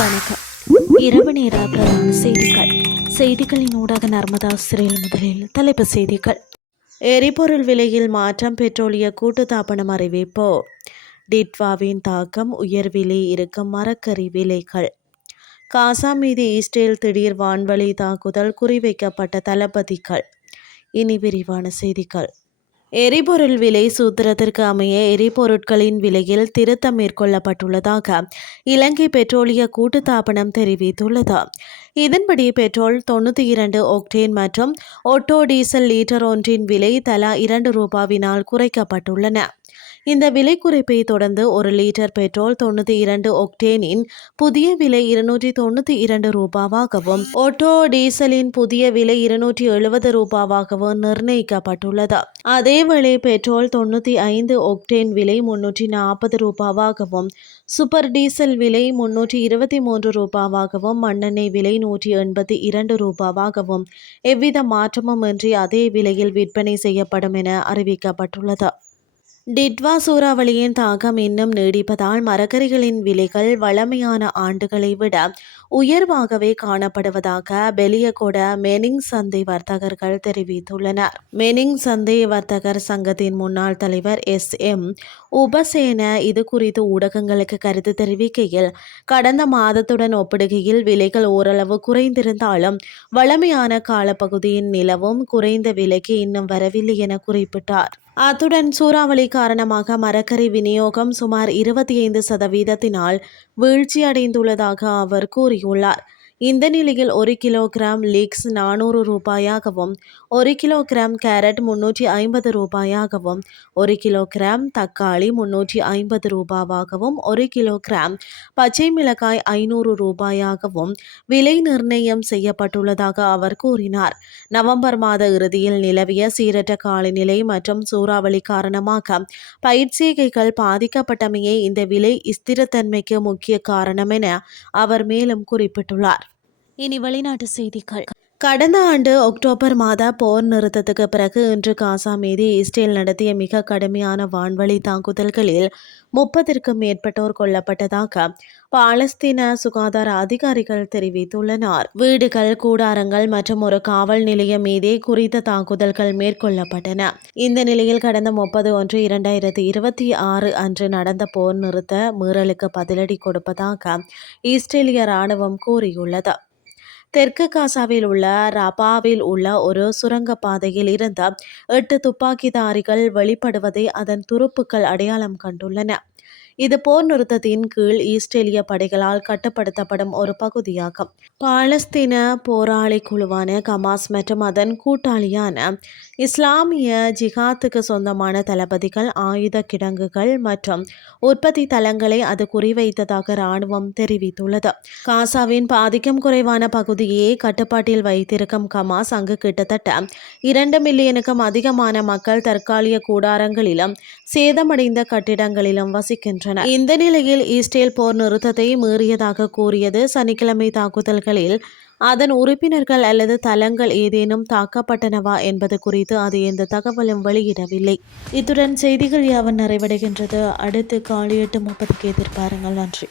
வணக்கம். இரவு நேர பிரதான செய்திகள். செய்திகளின் ஊடாக நர்மதா சிறையில் முதலில் தலைப்பு செய்திகள். எரிபொருள் விலையில் மாற்றம் பெட்ரோலிய கூட்டுத்தாபனம் அறிவிப்பு. டிட்வாவின் தாக்கம் உயர்விலை இருக்கும் மரக்கறி விலைகள். காசா மீது இஸ்ரேல் திடீர் வான்வழி தாக்குதல் குறிவைக்கப்பட்ட தளபதிகள். இனி விரிவான செய்திகள். எரிபொருள் விலை சூத்திரத்திற்கு அமைய எரிபொருட்களின் விலையில் திருத்தம் மேற்கொள்ளப்பட்டுள்ளதாக இலங்கை பெட்ரோலிய கூட்டுத்தாபனம் தெரிவித்துள்ளது. இதன்படி பெட்ரோல் தொண்ணூற்றி இரண்டு ஒக்டேன் மற்றும் ஒட்டோ டீசல் லீட்டர் ஒன்றின் விலை தலா இரண்டு ரூபாவினால் குறைக்கப்பட்டுள்ளன. இந்த விலை குறைப்பை தொடர்ந்து ஒரு லிட்டர் பெட்ரோல் தொண்ணூற்றி இரண்டு ஒக்டேனின் புதிய விலை இருநூற்றி தொண்ணூற்றி இரண்டு ரூபாவாகவும் ஓட்டோ டீசலின் புதிய விலை இருநூற்றி எழுபது ரூபாவாகவும் நிர்ணயிக்கப்பட்டுள்ளது. அதேவேளை பெட்ரோல் தொண்ணூற்றி ஐந்து ஒக்டேன் விலை முன்னூற்றி நாற்பது ரூபாவாகவும் சூப்பர் டீசல் விலை முன்னூற்றி இருபத்தி மூன்று ரூபாவாகவும் மண்ணெண்ணெய் விலை நூற்றி எண்பத்தி இரண்டு ரூபாவாகவும் எவ்வித மாற்றமும் இன்றி அதே விலையில் விற்பனை செய்யப்படும் என அறிவிக்கப்பட்டுள்ளது. டிட்வா சூறாவளியின் தாக்கம் இன்னும் நீடிப்பதால் மரக்கறிகளின் விலைகள் வழமையான ஆண்டுகளை விட உயர்வாகவே காணப்படுவதாக பெலியகொட மெனிங் சந்தை வர்த்தகர்கள் தெரிவித்துள்ளனர். மெனிங் சந்தை வர்த்தகர் சங்கத்தின் முன்னாள் தலைவர் எஸ். எம். உபசேன இது குறித்து ஊடகங்களுக்கு கருத்து தெரிவிக்கையில் கடந்த மாதத்துடன் ஒப்பிடுகையில் விலைகள் ஓரளவு குறைந்திருந்தாலும் வழமையான காலப்பகுதியின் நிலவும் குறைந்த விலைக்கு இன்னும் வரவில்லை என குறிப்பிட்டார். அத்துடன் சூறாவளி காரணமாக மரக்கறி விநியோகம் சுமார் இருபத்தி ஐந்து சதவீதத்தினால் வீழ்ச்சியடைந்துள்ளதாக அவர் கூறியுள்ளார். இந்த நிலையில் ஒரு கிலோகிராம் லீக்ஸ் நானூறு ரூபாயாகவும் ஒரு கிலோகிராம் கேரட் முன்னூற்றி ஐம்பது ரூபாயாகவும் ஒரு கிலோகிராம் தக்காளி முன்னூற்றி ஐம்பது ரூபாவாகவும் ஒரு கிலோகிராம் பச்சை மிளகாய் ஐநூறு ரூபாயாகவும் விலை நிர்ணயம் செய்யப்பட்டுள்ளதாக அவர் கூறினார். நவம்பர் மாத இறுதியில் நிலவிய சீரற்ற காலநிலை மற்றும் சூறாவளி காரணமாக பயிற்சிகைகள் பாதிக்கப்பட்டமையே இந்த விலை ஸ்திரத்தன்மைக்கு முக்கிய காரணம் என அவர் மேலும் குறிப்பிட்டுள்ளார். இனி வெளிநாட்டு செய்திகள். கடந்த ஆண்டு அக்டோபர் மாத போர் நிறுத்தத்துக்கு பிறகு இன்று காசா மீது இஸ்ரேல் நடத்திய மிக கடுமையான வான்வழி தாக்குதல்களில் முப்பதிற்கும் மேற்பட்டோர் கொல்லப்பட்டதாக பாலஸ்தீன சுகாதார அதிகாரிகள் தெரிவித்துள்ளனர். வீடுகள் கூடாரங்கள் மற்றும் ஒரு காவல் நிலையம் மீதே குறித்த தாக்குதல்கள் மேற்கொள்ளப்பட்டன. இந்த நிலையில் கடந்த முப்பது ஒன்று இரண்டாயிரத்தி இருபத்தி ஆறு அன்று நடந்த போர் நிறுத்த மீறலுக்கு பதிலடி கொடுப்பதாக இஸ்ரேலிய ராணுவம் கூறியுள்ளது. தெற்கு காசாவில் உள்ள ரபாவில் உள்ள ஒரு சுரங்கப்பாதையில் இருந்த எட்டு துப்பாக்கிதாரிகள் வெளிப்படுவதை அதன் துருப்புக்கள் அடையாளம் கண்டுள்ளன. இது போர் நிறுத்தத்தின் கீழ் ஈஸ்ட்ரேலிய படைகளால் கட்டுப்படுத்தப்படும் ஒரு பகுதியாகும். பாலஸ்தீன போராளி குழுவான கமாஸ் மற்றும் அதன் கூட்டாளியான இஸ்லாமிய ஜிஹாத்துக்கு சொந்தமான தளபதிகள் ஆயுத கிடங்குகள் மற்றும் உற்பத்தி தளங்களை அது குறிவைத்ததாக இராணுவம் தெரிவித்துள்ளது. காசாவின் பாதிக்கும் குறைவான பகுதியை கட்டுப்பாட்டில் வைத்திருக்கும் கமாஸ் அங்கு கிட்டத்தட்ட இரண்டு மில்லியனுக்கும் அதிகமான மக்கள் தற்காலிக கூடாரங்களிலும் சேதமடைந்த கட்டிடங்களிலும் வசிக்கின்றனர். வருகின்றன இந்த நிலையில் இஸ்ரேல் போர் நிறுத்தத்தை மீறியதாக கூறியது சனிக்கிழமை தாக்குதல்களில் அதன் உறுப்பினர்கள் அல்லது தளங்கள் ஏதேனும் தாக்கப்பட்டனவா என்பது குறித்து அது எந்த தகவலும் வெளியிடவில்லை. இத்துடன் செய்திகள் யாவன் நிறைவடைகின்றது. அடுத்து காலி எட்டு முப்பதுக்கு எதிர்பாருங்கள். நன்றி.